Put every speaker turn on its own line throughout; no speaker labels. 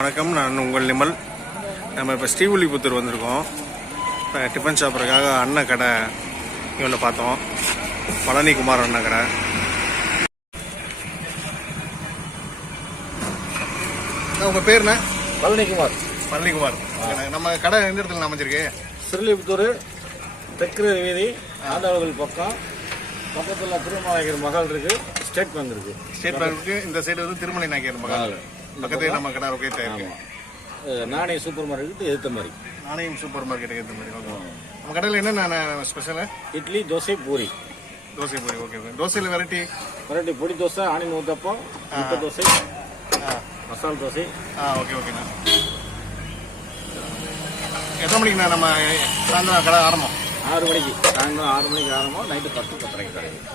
வணக்கம். நான் உங்கள் நிமல். நம்ம இப்போ ஸ்ரீவில்லிபுத்தூர் வந்திருக்கோம். இப்போ டிஃபன் சாப்பிட்றதுக்காக அண்ணன் கடை இவனை பார்த்தோம். பழனி குமார் அண்ணன் கடை உங்கள் பேர் என்ன?
பழனிக்குமார்
பழனிக்குமார் நம்ம கடை எந்த இடத்துல அமைஞ்சிருக்கு?
ஸ்ரீலிபுத்தூர் தெற்கு வீதி ஆண்டவர்கள் பக்கம். பக்கத்தில் திருமலையர் மகள் இருக்கு. ஸ்டேட் பேங்க் இருக்கு.
ஸ்டேட் பேங்க்கு இந்த சைடு வந்து திருமலை நாயக்கர் மகள். பக்கத்துல நம்ம கடை இருக்கு
அஹ் நாணய சூப்பர் மார்க்கெட் எதிர்த்த மாதிரி.
நாணயம் சூப்பர் மார்க்கெட்டுக்கு ஏற்ற மாதிரி ஓகே. நம்ம கடையில் என்னென்ன special
idli dosa puri.
Dosa puri okay தோசையில் variety
variety podi dosa onion uttapam முட்டை தோசை மசால் தோசை.
ஆ ஓகே ஓகேண்ணா எத்தனை மணிக்குண்ணா நம்ம சாயந்தரம் கடை ஆரம்பம்?
ஆறு மணிக்கு. சாயந்தரம் ஆறு மணிக்கு ஆரம்பம் நைட்டு பத்து பத்தரைக்கு கிடைக்கும்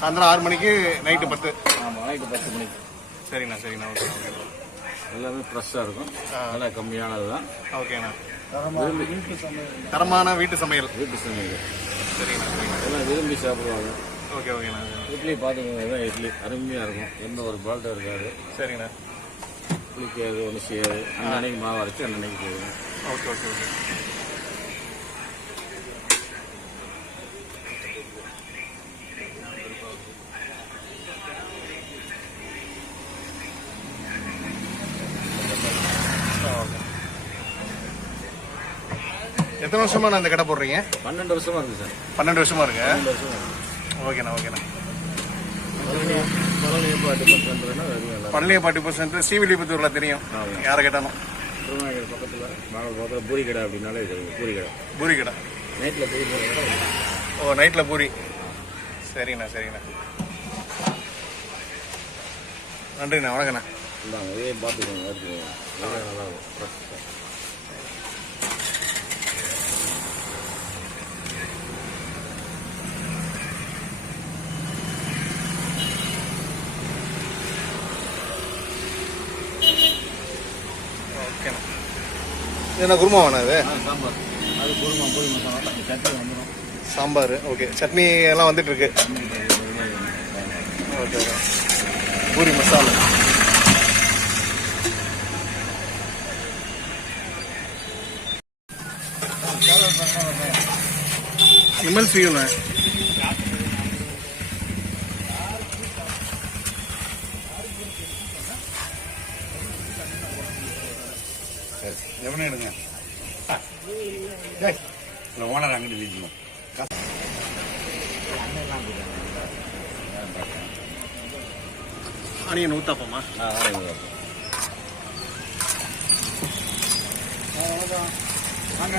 சாயந்தரம் ஆறு மணிக்கு நைட்டு பத்து.
ஆமாம் நைட்டு பத்து மணிக்கு.
சரிண்ணா சரிண்ணா ஓகே ஓகே.
எல்லாமே ஃப்ரெஷ்ஷாக இருக்கும். நல்லா கம்மியானது தான்
ஓகேண்ணா
விரும்பி வீட்டு சமையல்.
தரமான வீட்டு சமையல்.
வீட்டு சமையல்.
சரிண்ணா
எல்லாம் விரும்பி சாப்பிடுவாங்க.
ஓகே ஓகேண்ணா
இட்லி பார்த்துக்கோங்க இட்லி. அருமையாக இருக்கும். எந்த ஒரு பால்ட்டும் இருக்காது.
சரிண்ணா
புளிக்காது ஒன்றும் செய்யாது. அன்னன்னைக்கு மாவு அரைச்சி அன்னன்னைக்கு போடுவோம்
ஓகே ஓகே ஓகே எத்தனை வருஷமா நான் இந்த கடை போடுறீங்க?
பன்னெண்டு வருஷமா இருக்கு சார்.
பன்னெண்டு வருஷமா இருக்கு. ஓகேண்ணா ஓகேண்ணா. பழனியப்பாட்டி பர்சன்ட் ஸ்ரீவில்லிபுத்தூர்ல தெரியும்.
ஆமா.
யாரை கேட்டாலும்.
திருநாயகர் பக்கத்தில் பக்கத்தில் பூரி கடை அப்படின்னாலே இது பூரி கடை.
பூரி கடை.
நைட்டில் பூரி.
ஓ நைட்டில் பூரி. சரிண்ணா சரிண்ணா நன்றிண்ணா வணக்கண்ணா.
இந்தாங்க இதே பார்த்துக்கோங்க நல்லா இருக்கும்.
ஓகேண்ணா என்ன குருமாவாண்ணா இது?
ஆ சாம்பார். அது குருமா பூரி மசாலா சட்னி வந்துடும்
சாம்பார். ஓகே. சட்னி எல்லாம் வந்துட்டு இருக்கு ஓகே ஓகே. பூரி மசாலா. நிமல் ஸ்வீகண்ணா
எவனே எடுங்க. இல்லை ஓனர் அங்கிட்டு வீக்கணும்
ஆனியன் ஊத்தாப்பமா
ஆ வாங்க.
வாங்க